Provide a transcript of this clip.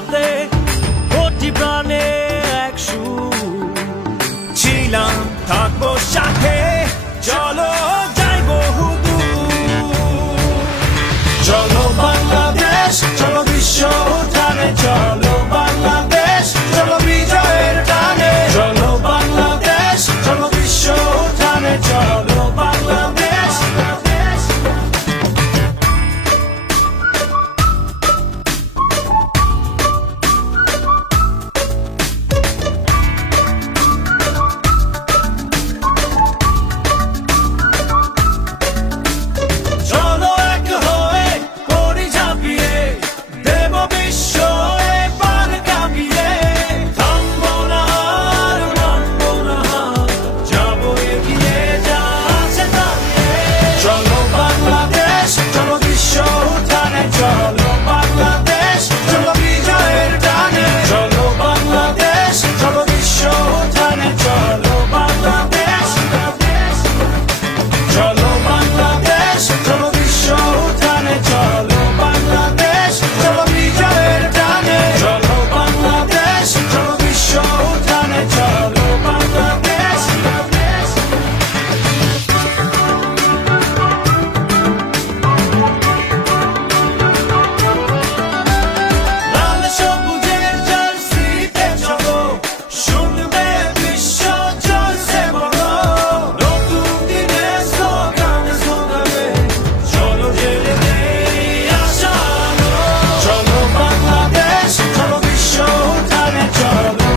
out there.